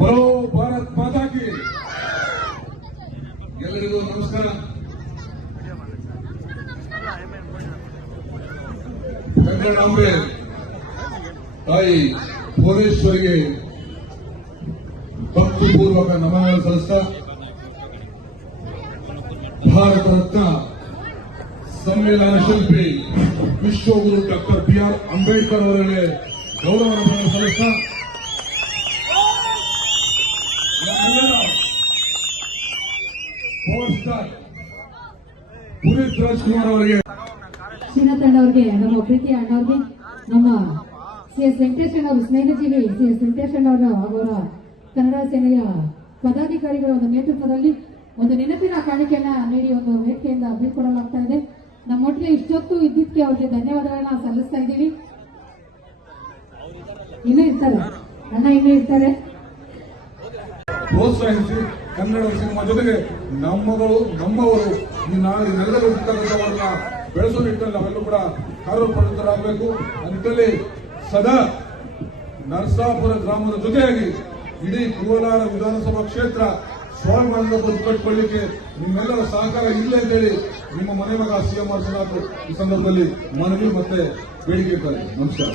ಬರೋ ಭಾರತ್ ಮಾತಾ ಕಿ. ಎಲ್ಲರಿಗೂ ನಮಸ್ಕಾರ. ಗಂಗಾಂಬೆ ತಾಯಿ ಭುವನೇಶ್ವರಿಗೆ ಭಕ್ತಿಪೂರ್ವಕ ನಮನ ಸಲ್ಲಿಸ್ತಾ ಭಾರತ ರತ್ನ ಸಂವಿಧಾನ ಶಿಲ್ಪಿ ವಿಶ್ವಗುರು ಡಾಕ್ಟರ್ ಬಿ.ಆರ್. ಅಂಬೇಡ್ಕರ್ ಅವರಿಗೆ ಗೌರವ ನಮನ ಸಲ್ಲಿಸ್ತಾ ಪವರ್ ಸ್ಟಾರ್ ಪುನೀತ್ ರಾಜ್ಕುಮಾರ್ ಅವರಿಗೆ, ಶ್ರೀನಾಥ್ ಅಣ್ಣವ್ರಿಗೆ, ನಮ್ಮ ಪ್ರೀತಿಯ ಅಣ್ಣವ್ರಿಗೆ, ನಮ್ಮ ಸಿ.ಎಸ್. ವೆಂಕಟೇಶ್ ಅಣ್ಣವರು ಸ್ನೇಹಜೀವಿ ಸಿ.ಎಸ್. ವೆಂಕಟೇಶ್ ಅಣ್ಣವರ ಅವರ ಕನ್ನಡ ಸೇನೆಯ ಪದಾಧಿಕಾರಿಗಳ ಒಂದು ನೇತೃತ್ವದಲ್ಲಿ ಒಂದು ನೆನಪಿನ ಕಾಣಿಕೆಯನ್ನ ನೀಡಿ ಒಂದು ವೇದಿಕೆಯಿಂದ ಬೀಳ್ಕೊಡಲಾಗ್ತಾ ಇದೆ. ನಮ್ಮೊಟ್ಟಿಗೆ ಇಷ್ಟೊತ್ತು ಇದ್ದಿದ್ದಕ್ಕೆ ಅವರಿಗೆ ಧನ್ಯವಾದಗಳನ್ನ ಸಲ್ಲಿಸ್ತಾ ಇದ್ದೀವಿ. ಇನ್ನೂ ಇರ್ತಾರೆ ಅಣ್ಣ, ಇನ್ನೂ ಇರ್ತಾರೆ. ಪ್ರೋತ್ಸಾಹಿಸಿ ಕನ್ನಡ ಸಿನಿಮಾ ಜೊತೆಗೆ ನಮ್ಮವರು ನಮ್ಮವರು ನೆಲದಲ್ಲಿ ಇರ್ತಕ್ಕಂಥವರನ್ನ ಬೆಳೆಸೋ ನಿಟ್ಟಿನಲ್ಲಿ ನಾವೆಲ್ಲೂ ಕೂಡ ಕಾರ್ಯಪ್ರವೃತ್ತರಾಗಬೇಕು. ಅಂತೆಲ್ಲಿ ಸದಾ ನರಸಾಪುರ ಗ್ರಾಮದ ಜೊತೆಯಾಗಿ ಇಡೀ ಕೋಲಾರ ವಿಧಾನಸಭಾ ಕ್ಷೇತ್ರ ಸ್ವಾಭಿಮಾನದ ಬದುಕು ಕಟ್ಟಿಕೊಳ್ಳಿಕ್ಕೆ ನಿಮ್ಮೆಲ್ಲರ ಸಹಕಾರ ಇಲ್ಲ ಅಂತೇಳಿ ನಿಮ್ಮ ಮನೆ ಮಗ ಸಿ.ಎಂ. ಈ ಸಂದರ್ಭದಲ್ಲಿ ಮನವಿ ಮತ್ತೆ ಬೇಡಿಕೆ ಇದ್ದಾರೆ. ನಮಸ್ಕಾರ.